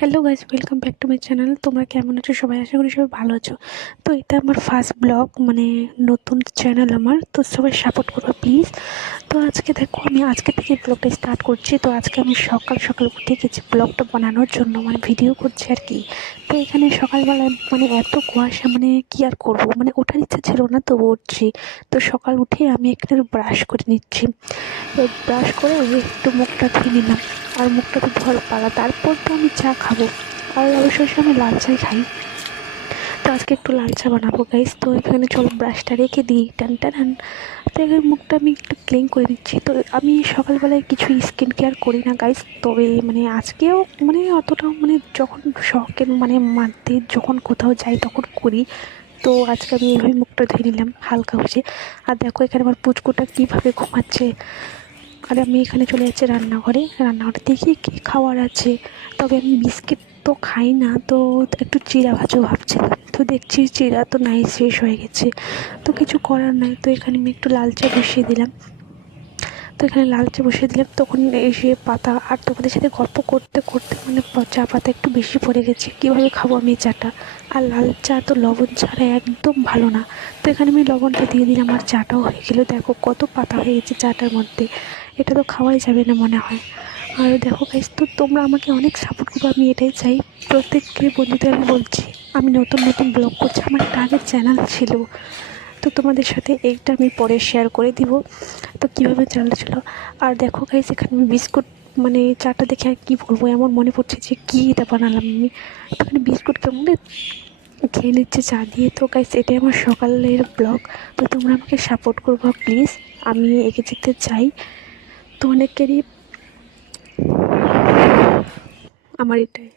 Hello guys, welcome back to my channel. তোমরা কেমন আছো সবাই? আশা করি সবাই ভালো আছো। তো এটা আমার ফার্স্ট ব্লগ, মানে নতুন চ্যানেল আমার, তো সবাই সাপোর্ট করো প্লিজ। তো আজকে দেখো, আমি আজকে থেকে ব্লগটা স্টার্ট করছি। তো আজকে আমি সকাল সকাল উঠে গেছি ব্লগটা বানানোর জন্য, মানে ভিডিও করছি আর কি। তো এখানে সকালবেলায় মানে এত কুয়াশা, মানে কি আর করব, মানে ওঠার ইচ্ছা ছিল না, তো উঠছি। তো সকাল উঠে আমি এখানে ব্রাশ করে নিচ্ছি। ব্রাশ করে একটু মুখটা ধুয়ে নিলাম, আর মুখটা তো ধোয়ার পালা, তারপর তো আমি চা খাবো। আর অবশ্যই আমি লাল চাই খাই। তো আজকে একটু লাল চা বানাবো গাইস। তো এখানে চলো ব্রাশটা রেখে দিই, টান টান। তো এখানে মুখটা আমি একটু ক্লিন করে দিচ্ছি। তো আমি সকালবেলায় কিছু স্কিন কেয়ার করি না গাইস, তবে মানে আজকেও মানে অতটাও, মানে যখন শখের মানে মধ্যে যখন কোথাও যাই তখন করি। তো আজকে আমি এইভাবে মুখটা ধুয়ে নিলাম হালকা হয়েছে। আর দেখো এখানে আমার পুচকুটা কীভাবে ঘুমাচ্ছে। আর আমি এখানে চলে যাচ্ছি রান্নাঘরে দেখি কী খাওয়ার আছে। তবে আমি বিস্কিট তো খাই না, তো একটু চিড়া ভাজা ভাবছিলাম, তো দেখছি চিড়া তো নাই, শেষ হয়ে গেছে। তো কিছু করার নাই, তো এখানে আমি একটু লাল চা বসিয়ে দিলাম। তো এখানে লাল চা বসিয়ে দিলাম, তখন এসে পাতা আর তোমাদের সাথে গল্প করতে করতে মানে চা পাতা একটু বেশি পড়ে গেছে। কীভাবে খাবো আমি এই চাটা? আর লাল চা তো লবণ ছাড়া একদম ভালো না। তো এখানে আমি লবণটা দিয়ে দিলাম, আর চাটাও হয়ে গেলো। দেখো কত পাতা হয়ে গেছে চাটার মধ্যে, এটা তো খাওয়াই যাবে না মনে হয়। আর দেখো গাইস, তো তোমরা আমাকে অনেক সাপোর্ট করো, আমি এটাই চাই। প্রত্যেককে বন্ধুদের আমি বলছি, আমি নতুন নতুন ব্লগ করছি, আমার একটা আগের চ্যানেল ছিল। তো তোমাদের সাথে এইটা আমি পরে শেয়ার করে দিব, তো কীভাবে চ্যানেলটা ছিল। আর দেখো গাইস, এখানে আমি বিস্কুট, মানে চাটা দেখে আর কী বলবো, এমন মনে পড়ছে যে কী এটা বানালাম আমি। তো এখানে বিস্কুট কেমন খেয়ে নিচ্ছে চা দিয়ে। তো গাইস, এটাই আমার সকালের ব্লগ। তো তোমরা আমাকে সাপোর্ট করবো প্লিজ, আমি এগিয়ে যেতে চাই। তো অনেকেরই আমার এটাই।